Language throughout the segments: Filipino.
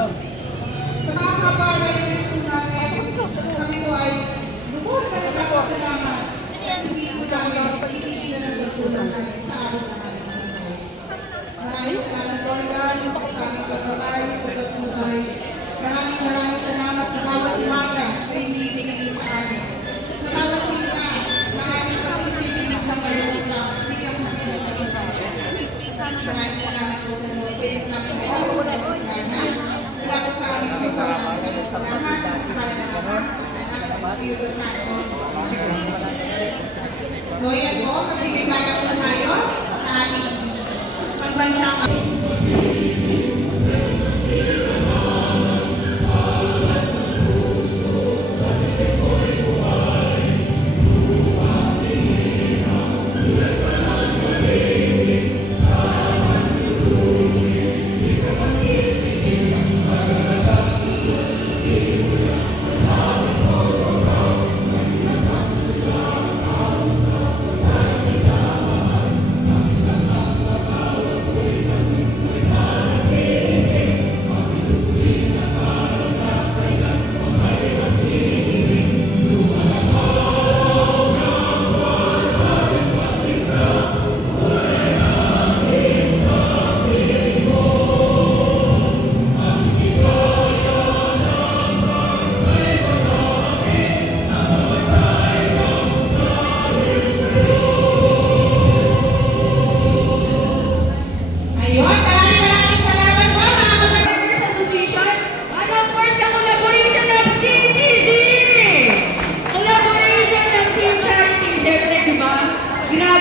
Sa mga kaparayilis po namin, kami po ay lubos na nagpapasalamat. Hindi po namin titigilan ng pagtulong namin sa araw na namin. Maraming salamat po sa aming pagkakay, sa pagtubay. Maraming salamat sa bawat umaga na inibigay sa amin. Sa bawat hina na aming pag-isipin ng pagkayong na bigyan mo kami ng pagkakay. Maraming salamat po sa mga sa iyo namin po ang pagkakay. Wala po sa aming po sa mga kasasalamat sa kanilang Espiritu Santo. So yan po, magbigay po tayo sa ating pagbansang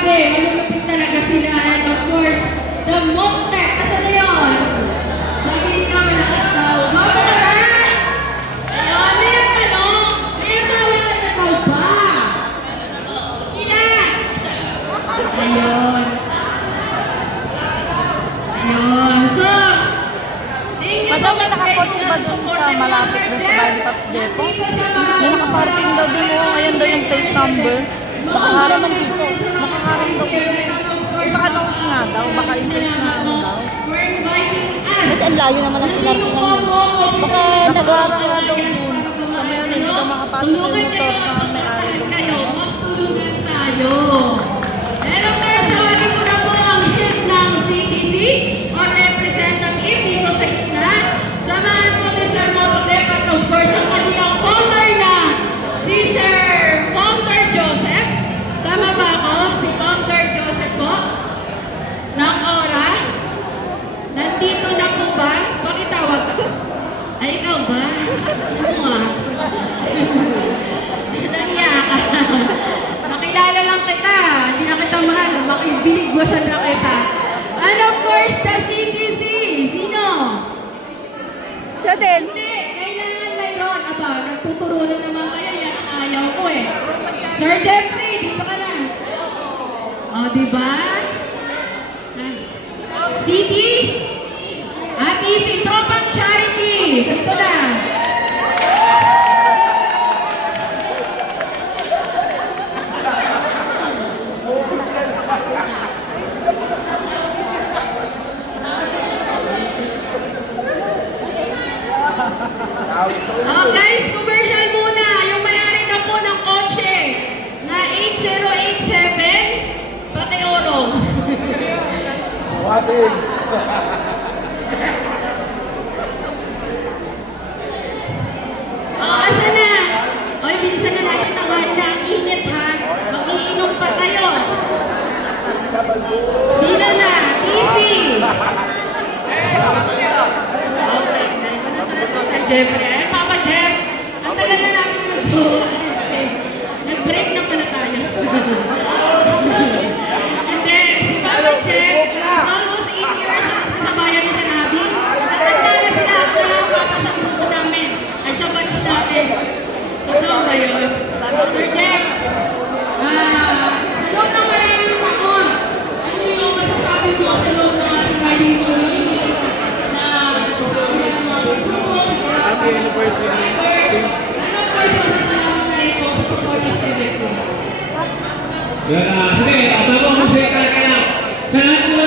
malulupit talaga sila, and of course, the Mototech, asa na yun? Sabi nila, malakas daw. Mama naman! Ayun, may nagtanong, may asawa na nagaw ba? Ilan? Ayun. Ayun, so, madam, may nakapotche ba dun sa malapit dun sa Baby Pops Jepo? May nakaparting daw dun mo, ayan daw yung plate number. Makaharap ang dito. Makaharap daw dito. Ipaka-announce nga daw. Baka in-case na ano daw. Kasi ang layo naman ang pinarkingan yun. Baka nag-aara nga daw dun. Sa mayon, hindi daw makapasok yung motor na may-ari daw sa iyo. Tayo. And of course, tawagin ko na po ang head ng CTC o representative dito sa gitna. Samahan po ni Sir Mototech at of course ang kanyang caller na si Sir Joseph. Tama ba ako? Si Founder Joseph po? Ng Aura? Nandito na po ba? Pakitawag ko. Ay, ikaw ba? Nangya ka. Nakilala lang kita. Hindi na kita mahal. Makibiligwasan na kita. And of course, the CTC. Sino? Siya din. Hindi. Kailangan mayroon. Aba, nagtuturo na naman kayo. Yan ang ayaw ko eh. Sir Jeffrey, dito ka na. O, diba? City? At si Tropang Charity. Dito na. Oh, guys, commercial muna. Yung may-ari na po ng kotse na 8087 Pateorong. Buhatin. Oh, asa na? Oy, bilisan na natin ang handa. Init ha. Mag-iinom pa kayo. Dino na. Easy. Okay, Jeffrey. Ay, Papa Jeff. Ang tagal na natin mag-tour. Nag-break na pala tayo. And then, si Papa Jeff, almost 8 years sa bayan ni Sanabi. Natanda na sila bata sa grupo namin. Ay, sa batch namin. Totoo ba yun? Sir Jeff, sa loob ng maraming taon, ano yung masasabi mo sa loob ng ating riding community na Happy anniversary. ano po siya masasalamat na rin po sa support ng TV po? Sige, bago mag-say ka lang. Sa lahat po